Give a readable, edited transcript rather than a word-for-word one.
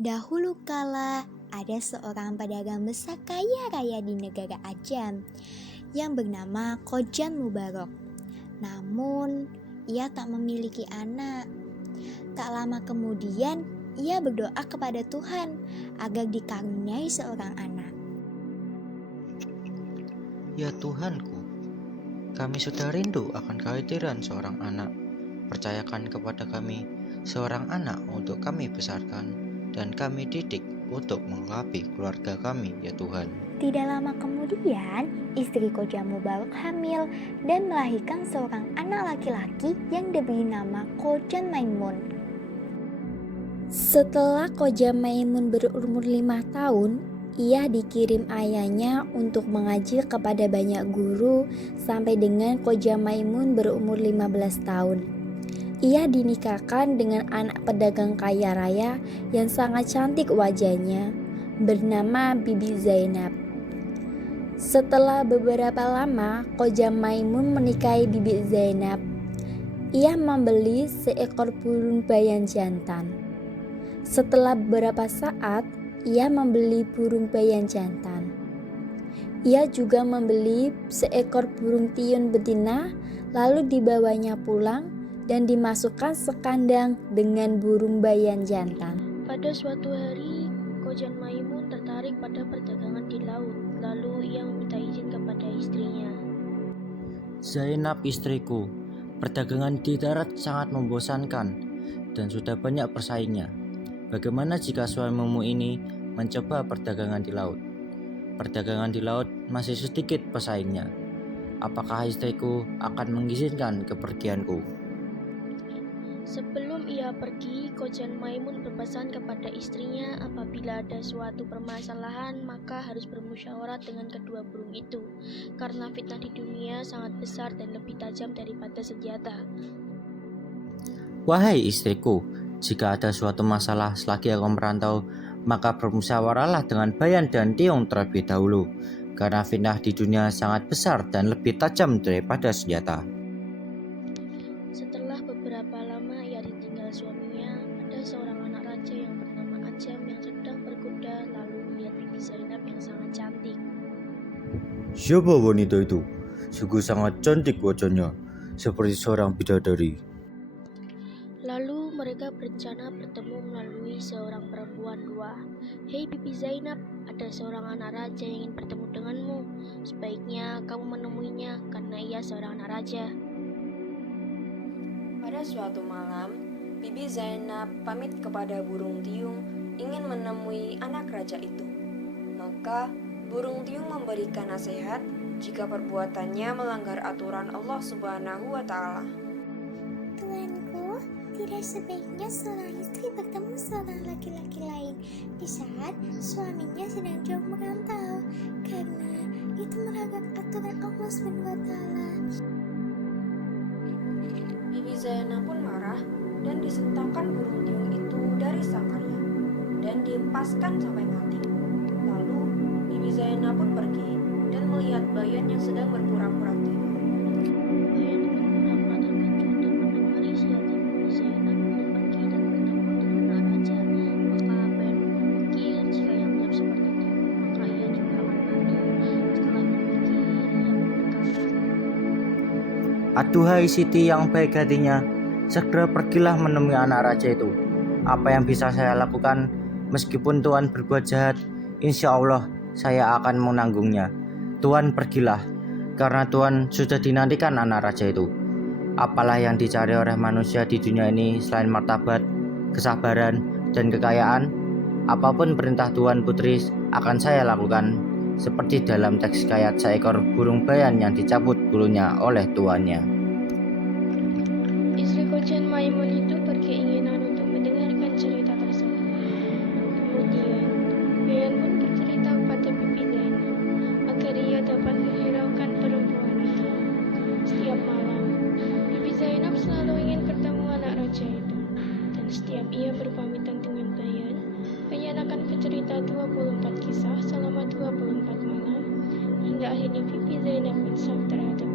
Dahulu kala ada seorang pedagang besar kaya raya di negara Ajam yang bernama Khojan Mubarok. Namun ia tak memiliki anak. Tak lama kemudian ia berdoa kepada Tuhan agar dikaruniai seorang anak. Ya Tuhanku, kami sudah rindu akan kehadiran seorang anak. Percayakan kepada kami seorang anak untuk kami besarkan dan kami didik untuk menggenapi keluarga kami, ya Tuhan. Tidak lama kemudian, istri Khojan Mubarok hamil dan melahirkan seorang anak laki-laki yang diberi nama Khojan Maimun. Setelah Khojan Maimun berumur 5 tahun, ia dikirim ayahnya untuk mengaji kepada banyak guru sampai dengan Khojan Maimun berumur 15 tahun. Ia dinikahkan dengan anak pedagang kaya raya yang sangat cantik wajahnya, bernama Bibi Zainab. Setelah beberapa lama, Khojan Maimun menikahi Bibi Zainab. Ia membeli seekor burung bayan jantan. Setelah beberapa saat, ia membeli burung bayan jantan. Ia juga membeli seekor burung tiun betina, lalu dibawanya pulang dan dimasukkan sekandang dengan burung bayan jantan. Pada suatu hari, Khojan Maimun tertarik pada perdagangan di laut. Lalu ia meminta izin kepada istrinya. Zainab istriku, perdagangan di darat sangat membosankan dan sudah banyak persaingnya. Bagaimana jika suamimu ini mencoba perdagangan di laut? Perdagangan di laut masih sedikit pesaingnya. Apakah istriku akan mengizinkan kepergianku? Sebelum ia pergi, Khojan Maimun berpesan kepada istrinya apabila ada suatu permasalahan maka harus bermusyawarah dengan kedua burung itu, karena fitnah di dunia sangat besar dan lebih tajam daripada senjata. Wahai istriku, jika ada suatu masalah selagi aku merantau, maka bermusyawarahlah dengan bayan dan tiung terlebih dahulu, karena fitnah di dunia sangat besar dan lebih tajam daripada senjata. Setelah beberapa lama ia ditinggal suaminya, ada seorang anak raja yang bernama Ajam yang sedang berkuda lalu melihat Bibi Zainab yang sangat cantik. Siapa wanita itu? Sungguh sangat cantik wajahnya, seperti seorang bidadari. Lalu mereka berencana bertemu melalui seorang perempuan tua. Hei Bibi Zainab, ada seorang anak raja yang ingin bertemu denganmu. Sebaiknya kamu menemuinya karena ia seorang anak raja. Pada suatu malam, Bibi Zainab pamit kepada burung tiung ingin menemui anak raja itu. Maka burung tiung memberikan nasihat jika perbuatannya melanggar aturan Allah Subhanahu wa Ta'ala. Tuanku, tidak sebaiknya seorang istri bertemu seorang laki-laki lain di saat suaminya sedang jauh merantau, karena itu melanggar aturan Allah SWT. Bibi Zainab pun marah dan disentakkan burung tiung itu dari sangkarnya dan dihempaskan sampai mati. Lalu Bibi Zainab pun pergi dan melihat bayan yang sedang berpura-pura tidur. Bayan berpura-pura terkejut dan mendengar isian Bibi Zainab ingin pergi dan bertemu dengan anak raja. Maka Bayan berpikir jika ia diam seperti itu, maka ia juga akan mati. Setelah berpikir, ia pun berkata, Aduhai Siti yang baik hatinya, segera pergilah menemui anak raja itu. Apa yang bisa saya lakukan? Meskipun Tuhan berbuat jahat, insya Allah saya akan menanggungnya. Tuhan pergilah, karena Tuhan sudah dinantikan anak raja itu. Apalah yang dicari oleh manusia di dunia ini selain martabat, kesabaran, dan kekayaan? Apapun perintah Tuhan putri akan saya lakukan, seperti dalam teks hikayat seekor burung bayan yang dicabut bulunya oleh tuannya. istri Khojan Maimun itu berkeinginan untuk mendengarkan cerita tersebut. Kemudian, Bayan pun bercerita kepada Bibi Zainab agar ia dapat menghiraukan perempuan itu. Setiap malam, Bibi Zainab selalu ingin bertemu anak raja itu. Dan setiap ia berpamitan dengan Bayan akan bercerita 24 kisah selama 24 malam, hingga akhirnya Bibi Zainab insaf terhadap